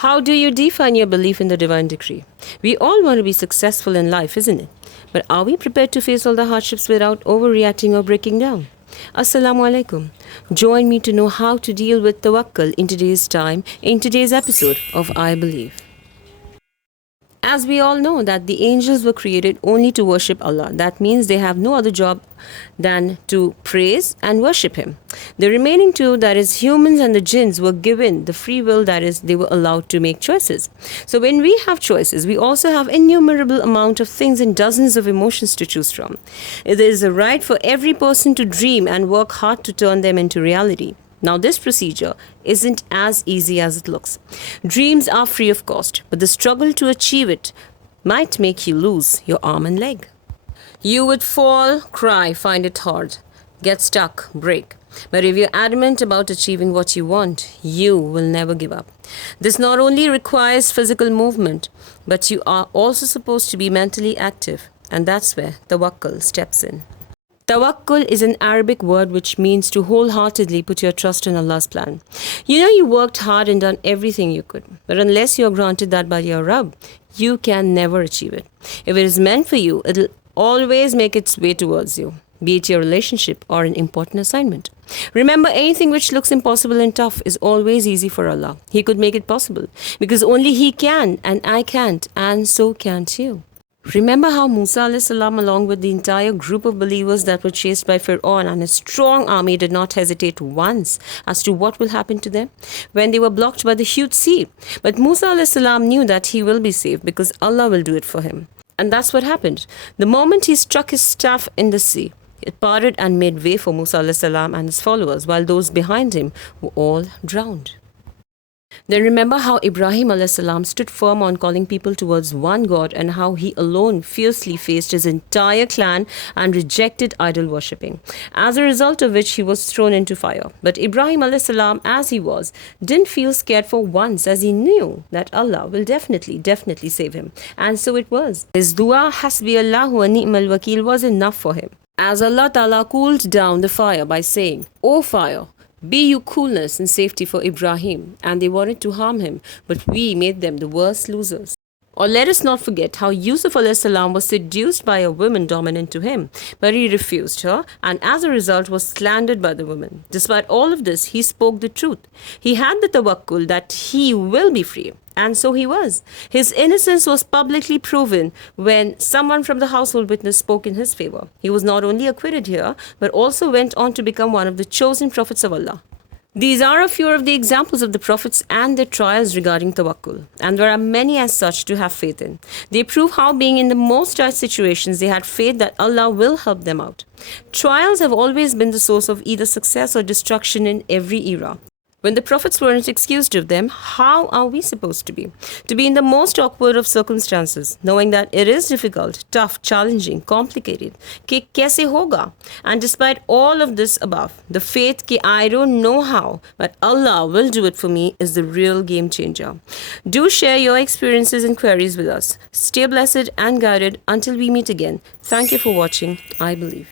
How do you define your belief in the divine decree? We all want to be successful in life, isn't it? But are we prepared to face all the hardships without overreacting or breaking down? Assalamu alaikum. Join me to know how to deal with tawakkul in today's time, in today's episode of I Believe. As we all know that the angels were created only to worship Allah. That means they have no other job than to praise and worship Him. The remaining two, that is humans and the jinns, were given the free will, that is they were allowed to make choices. So when we have choices, we also have innumerable amount of things and dozens of emotions to choose from. There is a right for every person to dream and work hard to turn them into reality. Now, this procedure isn't as easy as it looks. Dreams are free of cost, but the struggle to achieve it might make you lose your arm and leg. You would fall, cry, find it hard, get stuck, break. But if you're adamant about achieving what you want, you will never give up. This not only requires physical movement, but you are also supposed to be mentally active. And that's where tawakkul steps in. Tawakkul is an Arabic word which means to wholeheartedly put your trust in Allah's plan. You know, you worked hard and done everything you could, but unless you are granted that by your Rabb, you can never achieve it. If it is meant for you, it'll always make its way towards you, be it your relationship or an important assignment. Remember, anything which looks impossible and tough is always easy for Allah. He could make it possible because only He can and I can't, and so can't you. Remember how Musa a.s. along with the entire group of believers that were chased by Fir'aun and his strong army did not hesitate once as to what will happen to them when they were blocked by the huge sea. But Musa a.s. knew that he will be saved because Allah will do it for him. And that's what happened. The moment he struck his staff in the sea, it parted and made way for Musa a.s. and his followers, while those behind him were all drowned. Then remember how Ibrahim a.s. stood firm on calling people towards one God and how he alone fiercely faced his entire clan and rejected idol worshipping, as a result of which he was thrown into fire. But Ibrahim a.s. as he was, didn't feel scared for once, as he knew that Allah will definitely save him. And so it was. His dua, Hasbi Allahu wa ni'mal wakil, was enough for him, as Allah Ta'ala cooled down the fire by saying, "O fire, be you coolness and safety for Ibrahim," and they wanted to harm him, but we made them the worst losers. Or let us not forget how Yusuf a.s. was seduced by a woman dominant to him, but he refused her and as a result was slandered by the woman. Despite all of this, he spoke the truth. He had the tawakkul that he will be free. And so he was. His innocence was publicly proven when someone from the household witness spoke in his favor. He was not only acquitted here, but also went on to become one of the chosen prophets of Allah. These are a few of the examples of the prophets and their trials regarding tawakkul, and there are many as such to have faith in. They prove how, being in the most dire situations, they had faith that Allah will help them out. Trials have always been the source of either success or destruction in every era. When the prophets weren't excused of them, how are we supposed to be? To be in the most awkward of circumstances, knowing that it is difficult, tough, challenging, complicated. कि कैसे होगा? And despite all of this above, the faith कि I don't know how, but Allah will do it for me is the real game changer. Do share your experiences and queries with us. Stay blessed and guided until we meet again. Thank you for watching I Believe.